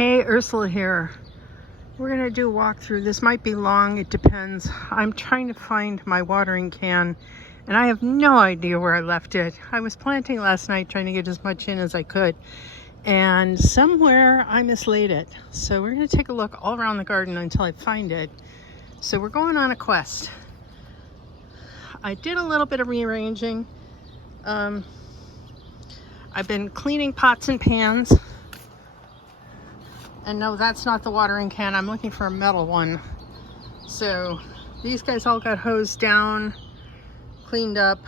Hey, Ursula here. We're gonna do a walkthrough. This might be long, it depends. I'm trying to find my watering can and I have no idea where I left it. I was planting last night trying to get as much in as I could, and somewhere I mislaid it. So we're gonna take a look all around the garden until I find it. So we're going on a quest. I did a little bit of rearranging. I've been cleaning pots and pans. And no, that's not the watering can. I'm looking for a metal one. So these guys all got hosed down, cleaned up.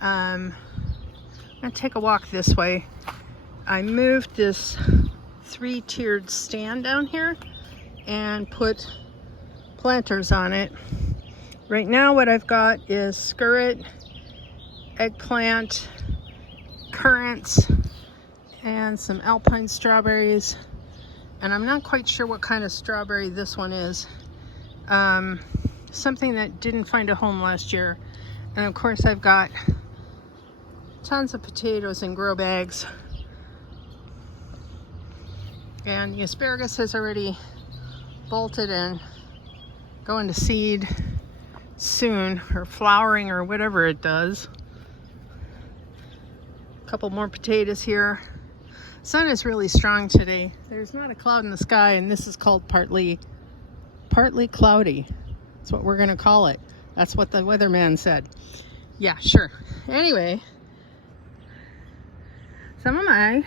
I'm gonna take a walk this way. I moved this 3-tiered stand down here and put planters on it. Right now what I've got is skirret, eggplant, currants, and some alpine strawberries. And I'm not quite sure what kind of strawberry this one is. Something that didn't find a home last year. And of course I've got tons of potatoes in grow bags. And the asparagus has already bolted and going to seed soon, or flowering, or whatever it does. A couple more potatoes here. Sun is really strong today. There's not a cloud in the sky, and this is called partly cloudy. That's what we're gonna call it. That's what the weatherman said. Yeah, sure. Anyway, some of my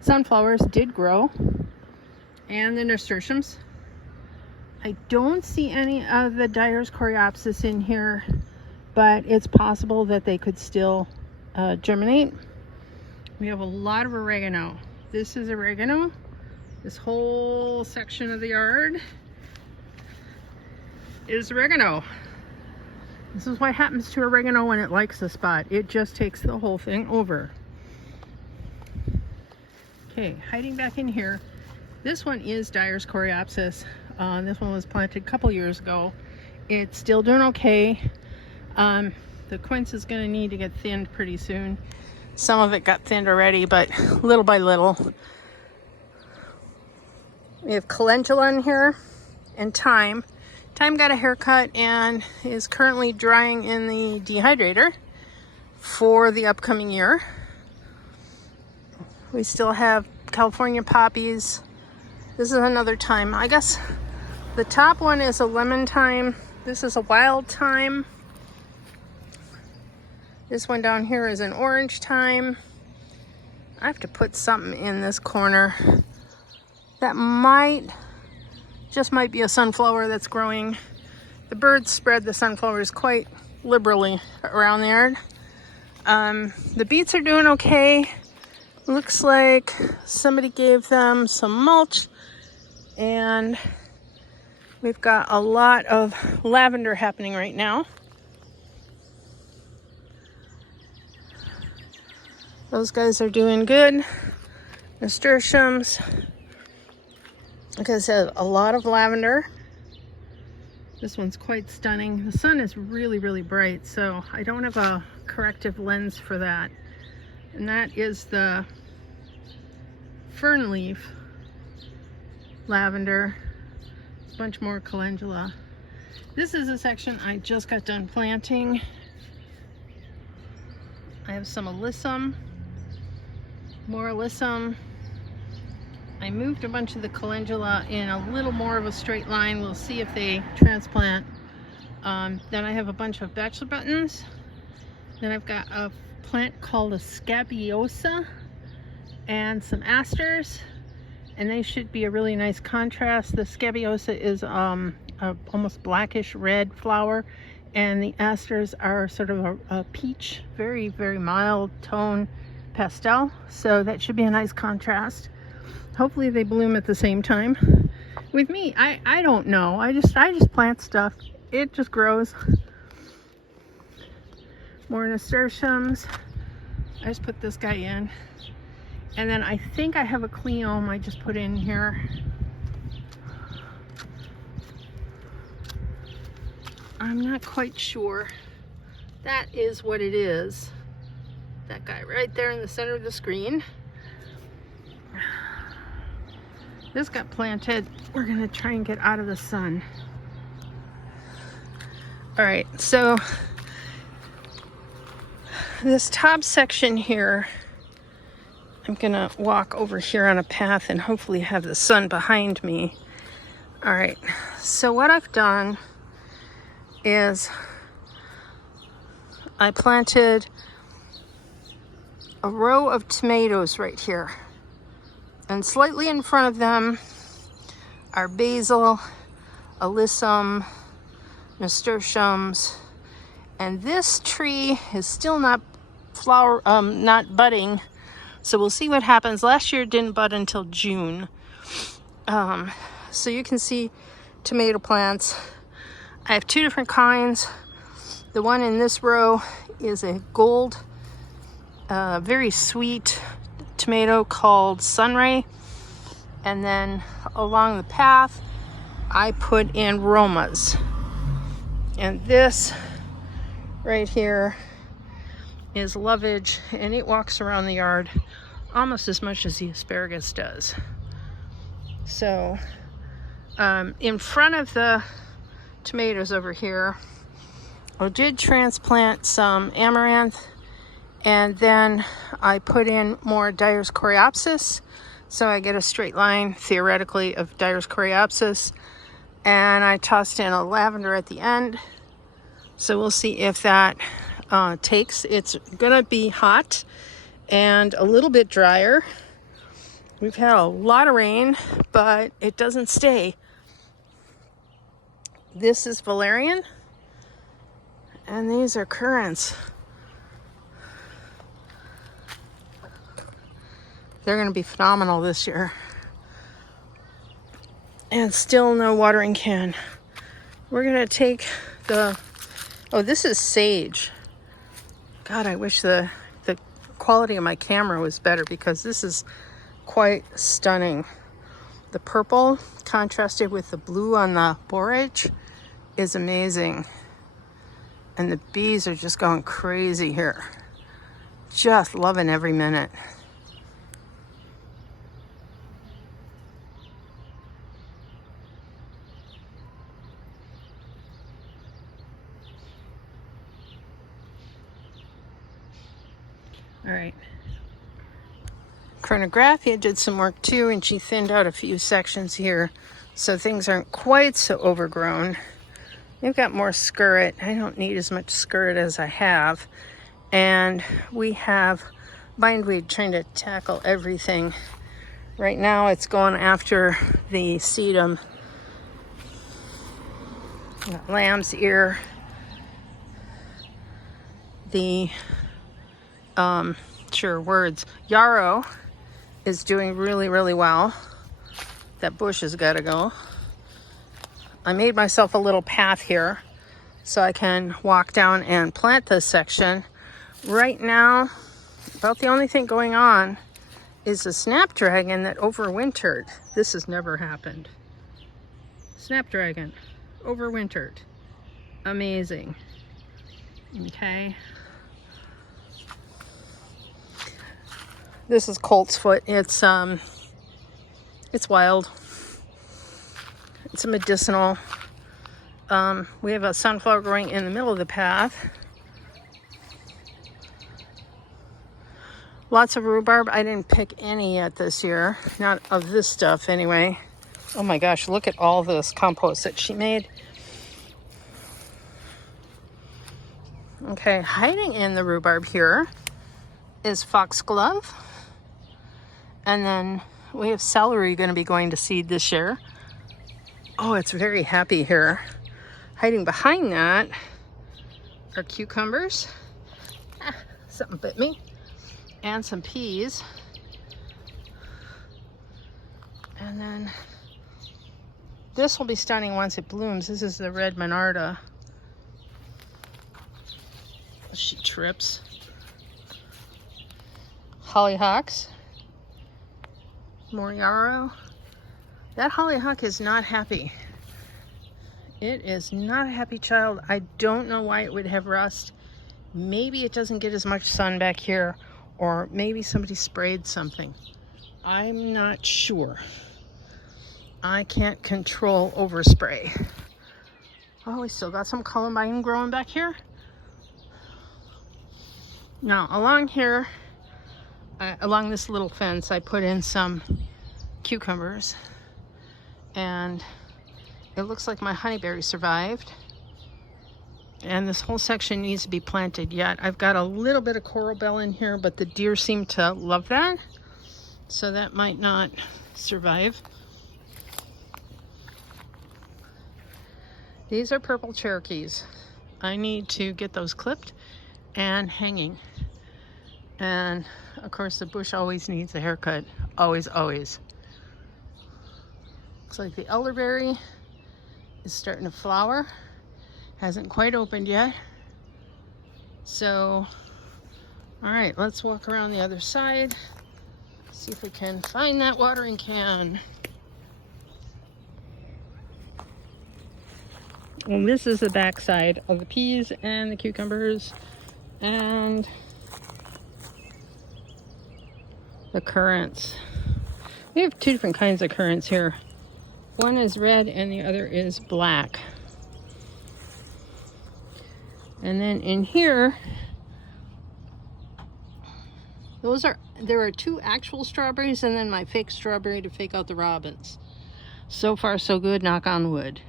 sunflowers did grow, and the nasturtiums. I don't see any of the Dyer's coreopsis in here, but it's possible that they could still germinate. We have a lot of oregano. This is oregano. This whole section of the yard is oregano. This is what happens to oregano when it likes a spot. It just takes the whole thing over. Okay, hiding back in here. This one is Dyer's coreopsis. This one was planted a couple years ago. It's still doing okay. The quince is going to need to get thinned pretty soon. Some of it got thinned already, but little by little. We have calendula in here and thyme. Thyme got a haircut and is currently drying in the dehydrator for the upcoming year. We still have California poppies. This is another thyme. I guess the top one is a lemon thyme. This is a wild thyme. This one down here is an orange thyme. I have to put something in this corner. That just might be a sunflower that's growing. The birds spread the sunflowers quite liberally around the yard. The beets are doing okay. Looks like somebody gave them some mulch, and we've got a lot of lavender happening right now. Those guys are doing good. Nasturtiums. Like I said, a lot of lavender. This one's quite stunning. The sun is really, really bright, so I don't have a corrective lens for that. And that is the fern leaf lavender. A bunch more calendula. This is a section I just got done planting. I have some alyssum. More alyssum. I moved a bunch of the calendula in a little more of a straight line. We'll see if they transplant. Then I have a bunch of bachelor buttons. Then I've got a plant called a scabiosa and some asters, and they should be a really nice contrast. The scabiosa is a almost blackish red flower, and the asters are sort of a peach, very, very mild tone pastel, so that should be a nice contrast. Hopefully they bloom at the same time. With me, I don't know. I just plant stuff. It just grows. More nasturtiums. I just put this guy in. And then I think I have a cleome I just put in here. I'm not quite sure. That is what it is. That guy right there in the center of the screen. This got planted. We're gonna try and get out of the sun. All right, so this top section here, I'm gonna walk over here on a path and hopefully have the sun behind me. All right, so what I've done is I planted a row of tomatoes right here. And slightly in front of them are basil, alyssum, nasturtiums, and this tree is still not not budding. So we'll see what happens. Last year it didn't bud until June. So you can see tomato plants. I have two different kinds. The one in this row is a gold, very sweet tomato called Sunray. And then along the path, I put in Romas. And this right here is Lovage, and it walks around the yard almost as much as the asparagus does. So in front of the tomatoes over here, I did transplant some amaranth, and then I put in more Dyer's Coreopsis, so I get a straight line theoretically of Dyer's Coreopsis, and I tossed in a lavender at the end. So we'll see if that takes. It's gonna be hot and a little bit drier. We've had a lot of rain, but it doesn't stay. This is valerian, and these are currants. They're gonna be phenomenal this year. And still no watering can. We're gonna take the, oh, this is sage. God, I wish the quality of my camera was better, because this is quite stunning. The purple contrasted with the blue on the borage is amazing. And the bees are just going crazy here. Just loving every minute. All right. Chronographia did some work too, and she thinned out a few sections here so things aren't quite so overgrown. We've got more skirt. I don't need as much skirt as I have. And we have bindweed trying to tackle everything. Right now it's going after the sedum. Got lamb's ear. The yarrow is doing really, really well. That bush has got to go. I made myself a little path here so I can walk down and plant this section. Right now, about the only thing going on is a snapdragon that overwintered. This has never happened. Snapdragon overwintered. Amazing. Okay. This is coltsfoot. It's wild. It's a medicinal. We have a sunflower growing in the middle of the path. Lots of rhubarb. I didn't pick any yet this year. Not of this stuff anyway. Oh my gosh, look at all this compost that she made. Okay, hiding in the rhubarb here is foxglove. And then we have celery going to be going to seed this year. Oh, it's very happy here. Hiding behind that are cucumbers. Something bit me. And some peas. And then this will be stunning once it blooms. This is the red Monarda. She trips. Hollyhocks. More yarrow. That hollyhock is not happy. It is not a happy child. I don't know why it would have rust. Maybe it doesn't get as much sun back here, or maybe somebody sprayed something. I'm not sure. I can't control overspray. Oh, we still got some columbine growing back here. Now, along here, along this little fence, I put in some cucumbers, and it looks like my honeyberry survived. And this whole section needs to be planted yet. I've got a little bit of coral bell in here, but the deer seem to love that, so that might not survive. These are purple Cherokees. I need to get those clipped and hanging. And of course the bush always needs a haircut. Always, always. Looks like the elderberry is starting to flower. Hasn't quite opened yet. So, all right, let's walk around the other side. See if we can find that watering can. And this is the back side of the peas and the cucumbers and the currants. We have two different kinds of currants here. One is red and the other is black. And then in here, there are two actual strawberries and then my fake strawberry to fake out the robins. So far so good, knock on wood.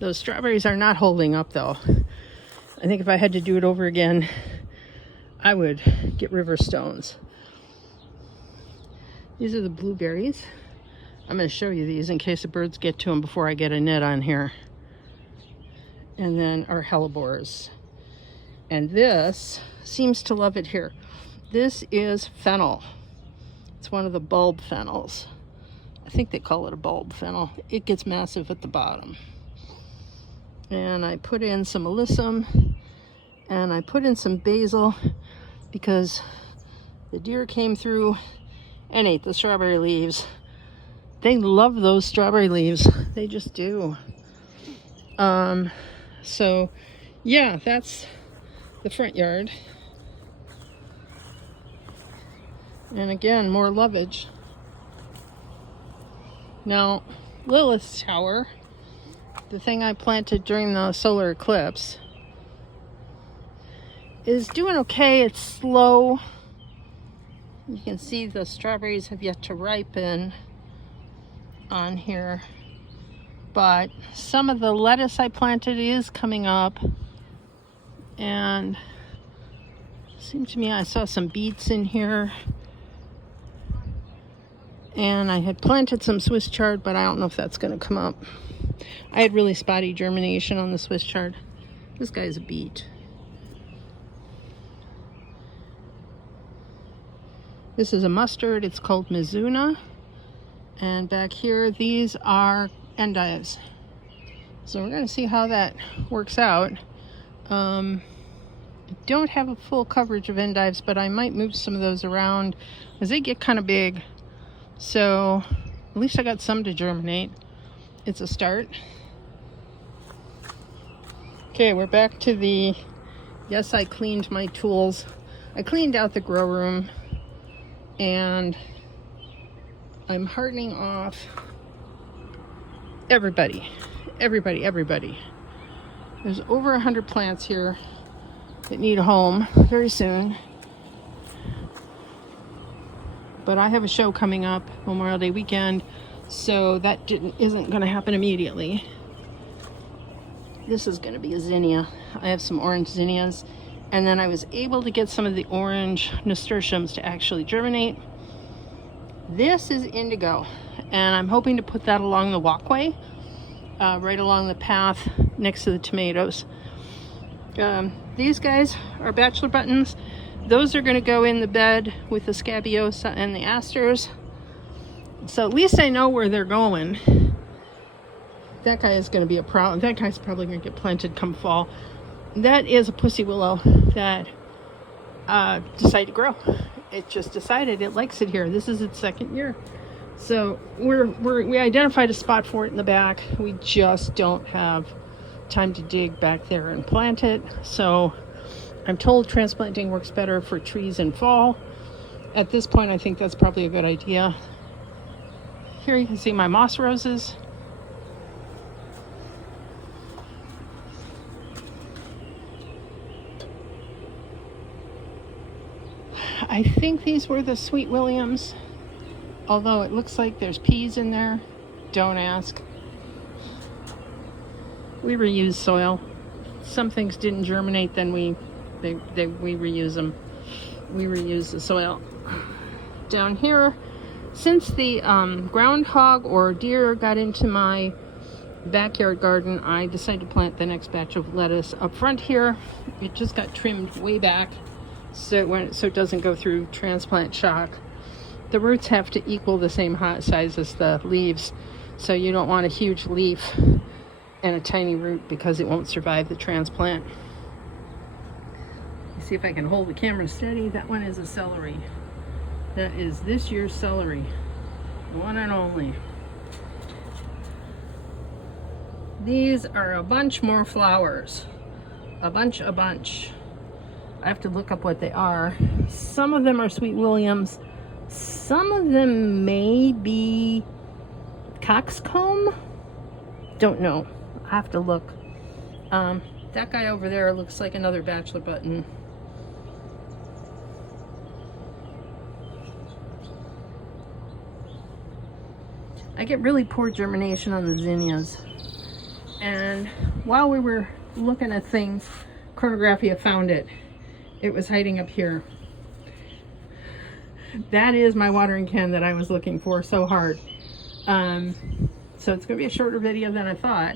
Those strawberries are not holding up though. I think if I had to do it over again, I would get river stones. These are the blueberries. I'm going to show you these in case the birds get to them before I get a net on here. And then our hellebores. And this seems to love it here. This is fennel. It's one of the bulb fennels. I think they call it a bulb fennel. It gets massive at the bottom. And I put in some alyssum and I put in some basil because the deer came through and ate the strawberry leaves. They love those strawberry leaves. They just do. So yeah, that's the front yard. And again, more lovage. Now, Lilith's tower, the thing I planted during the solar eclipse, is doing okay. It's slow. You can see the strawberries have yet to ripen on here. But some of the lettuce I planted is coming up. And it seemed to me I saw some beets in here. And I had planted some Swiss chard, but I don't know if that's going to come up. I had really spotty germination on the Swiss chard. This guy's a beet. This is a mustard. It's called Mizuna. And back here, these are endives. So we're going to see how that works out. I don't have a full coverage of endives, but I might move some of those around as they get kind of big. So at least I got some to germinate. It's a start. Okay, we're back to the, yes, I cleaned my tools. I cleaned out the grow room and I'm hardening off everybody. There's over 100 plants here that need a home very soon. But I have a show coming up Memorial Day weekend, so that isn't going to happen immediately. This is going to be a zinnia. I have some orange zinnias, and then I was able to get some of the orange nasturtiums to actually germinate. This is indigo, and I'm hoping to put that along the walkway, right along the path next to the tomatoes. These guys are bachelor buttons. Those are going to go in the bed with the scabiosa and the asters. So at least I know where they're going. That guy is going to be a problem. That guy's probably going to get planted come fall. That is a pussy willow that decided to grow. It just decided it likes it here. This is its second year. So we identified a spot for it in the back. We just don't have time to dig back there and plant it. So I'm told transplanting works better for trees in fall. At this point, I think that's probably a good idea. Here you can see my moss roses. I think these were the Sweet Williams, although it looks like there's peas in there. Don't ask. We reuse soil. Some things didn't germinate, then we reuse them. We reuse the soil. Down here, since the groundhog or deer got into my backyard garden, I decided to plant the next batch of lettuce up front here. It just got trimmed way back so it doesn't go through transplant shock. The roots have to equal the same size as the leaves, so you don't want a huge leaf and a tiny root because it won't survive the transplant. See if I can hold the camera steady. That one is a celery. That is this year's celery, one and only. These are a bunch more flowers, a bunch. I have to look up what they are. Some of them are Sweet Williams, some of them may be coxcomb, don't know, I have to look. That guy over there looks like another bachelor button. I get really poor germination on the zinnias. And while we were looking at things, Chronographia found it. It was hiding up here. That is my watering can that I was looking for so hard. So it's gonna be a shorter video than I thought.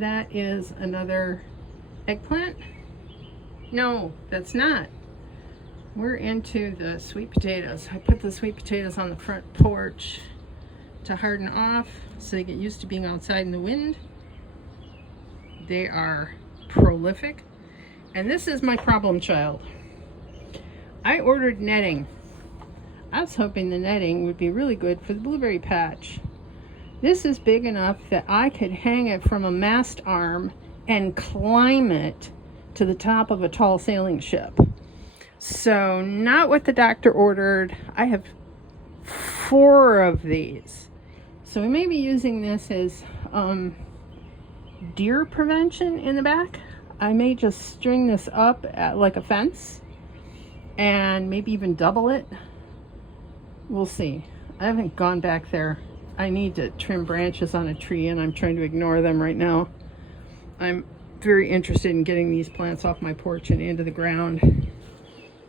That is another eggplant. No, that's not. We're into the sweet potatoes. I put the sweet potatoes on the front porch to harden off so they get used to being outside in the wind. They are prolific. And this is my problem child. I ordered netting. I was hoping the netting would be really good for the blueberry patch. This is big enough that I could hang it from a mast arm and climb it to the top of a tall sailing ship. So not what the doctor ordered. I have 4 of these. So we may be using this as deer prevention in the back. I may just string this up at like a fence and maybe even double it. We'll see. I haven't gone back there. I need to trim branches on a tree and I'm trying to ignore them right now. I'm very interested in getting these plants off my porch and into the ground.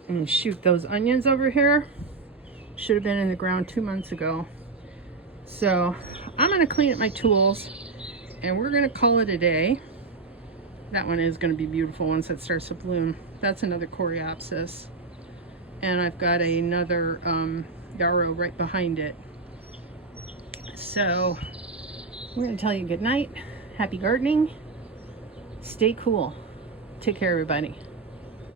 And shoot, those onions over here should have been in the ground 2 months ago. So I'm going to clean up my tools and we're going to call it a day. That one is going to be beautiful once it starts to bloom. That's another coreopsis. And I've got another yarrow right behind it. So we're going to tell you good night. Happy gardening. Stay cool. Take care, everybody.